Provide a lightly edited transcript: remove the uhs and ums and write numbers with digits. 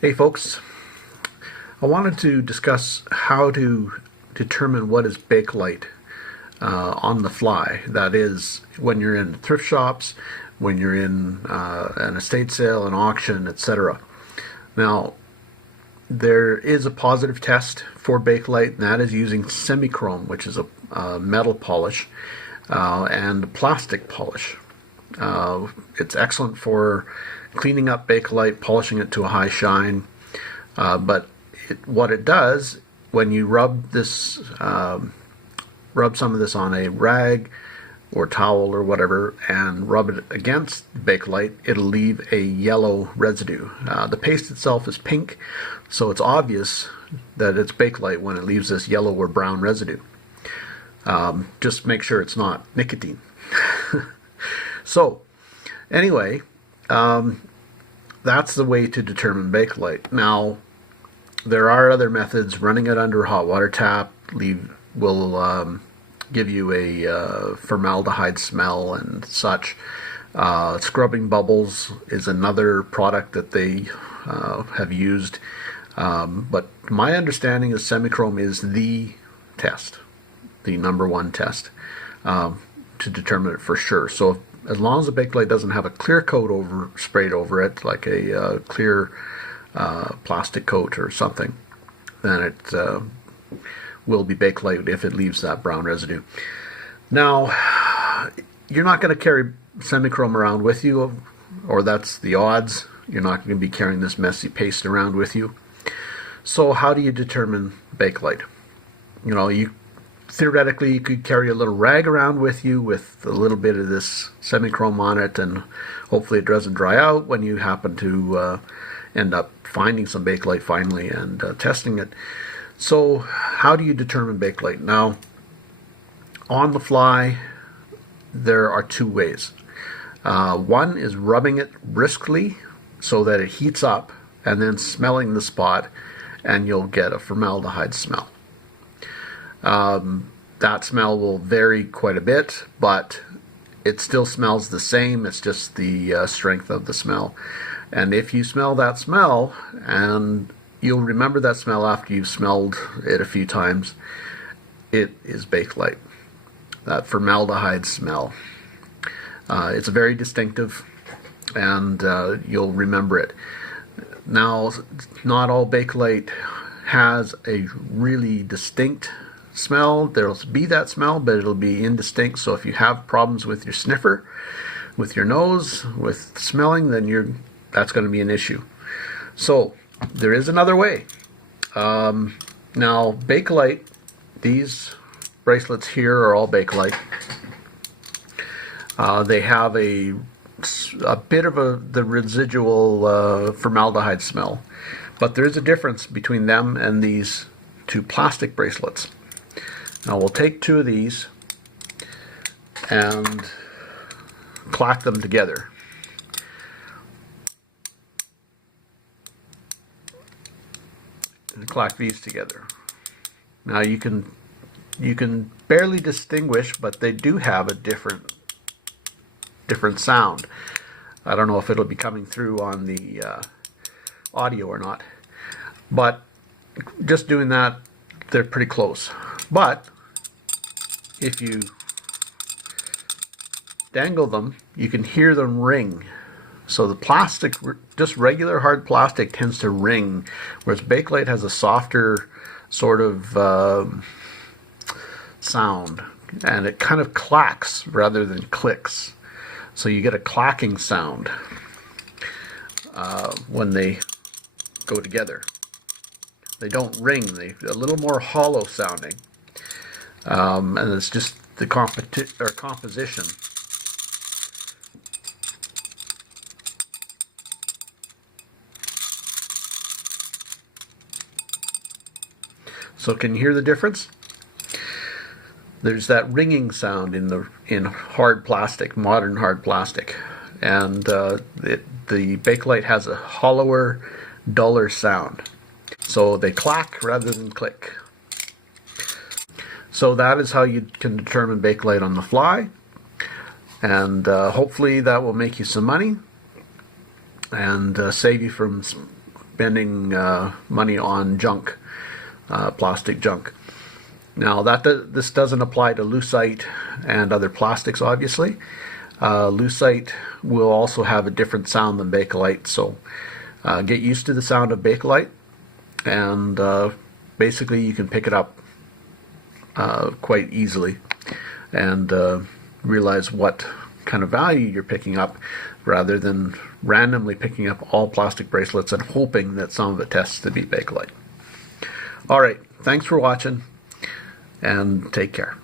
Hey folks, I wanted to discuss how to determine what is Bakelite on the fly. That is, when you're in thrift shops, when you're in an estate sale, an auction, etc. Now, there is a positive test for Bakelite, and that is using Simichrome, which is a metal polish, and plastic polish. It's excellent for cleaning up Bakelite, polishing it to a high shine, but what it does when you rub some of this on a rag or towel or whatever and rub it against Bakelite, it'll leave a yellow residue. The paste itself is pink, so it's obvious that it's Bakelite when it leaves this yellow or brown residue. Just make sure it's not nicotine. So anyway, that's the way to determine Bakelite. Now, there are other methods. Running it under a hot water tap will give you a formaldehyde smell and such. Scrubbing bubbles is another product that they have used. But my understanding is Simichrome is the test, the #1 test, to determine it for sure. So as long as the Bakelite doesn't have a clear coat sprayed over it, like a clear plastic coat or something, then it will be Bakelite if it leaves that brown residue. Now, you're not going to carry Simichrome around with you, or that's the odds. You're not going to be carrying this messy paste around with you. So how do you determine Bakelite? You know, theoretically, you could carry a little rag around with you with a little bit of this Simichrome on it, and hopefully it doesn't dry out when you happen to end up finding some Bakelite finally and testing it. So how do you determine Bakelite? Now, on the fly, there are two ways. One is rubbing it briskly so that it heats up, and then smelling the spot, and you'll get a formaldehyde smell. That smell will vary quite a bit, but it still smells the same. It's just the strength of the smell. And if you smell that smell, and you'll remember that smell after you've smelled it a few times, it is Bakelite. That formaldehyde smell. It's very distinctive, and you'll remember it. Now, not all Bakelite has a really distinct smell. There'll be that smell, but it'll be indistinct. So if you have problems with your sniffer, with your nose, with smelling, then that's going to be an issue. So there is another way. Now, Bakelite, these bracelets here are all Bakelite. They have a bit of the residual formaldehyde smell, but there is a difference between them and these two plastic bracelets. Now we'll take two of these and clack them together. And clack these together. Now you can barely distinguish, but they do have a different sound. I don't know if it'll be coming through on the audio or not, but just doing that, they're pretty close. But if you dangle them, you can hear them ring. So the plastic, just regular hard plastic, tends to ring, whereas Bakelite has a softer sort of sound, and it kind of clacks rather than clicks. So you get a clacking sound when they go together. They don't ring, they're a little more hollow sounding. And it's just the composition. So can you hear the difference? There's that ringing sound in hard plastic, modern hard plastic, and the Bakelite has a hollower, duller sound. So they clack rather than click. So that is how you can determine Bakelite on the fly, and hopefully that will make you some money and save you from spending money on junk, plastic junk. Now this doesn't apply to lucite and other plastics, obviously. Lucite will also have a different sound than Bakelite, so get used to the sound of Bakelite, and basically you can pick it up quite easily and realize what kind of value you're picking up, rather than randomly picking up all plastic bracelets and hoping that some of it tests to be Bakelite. Alright, thanks for watching, and take care.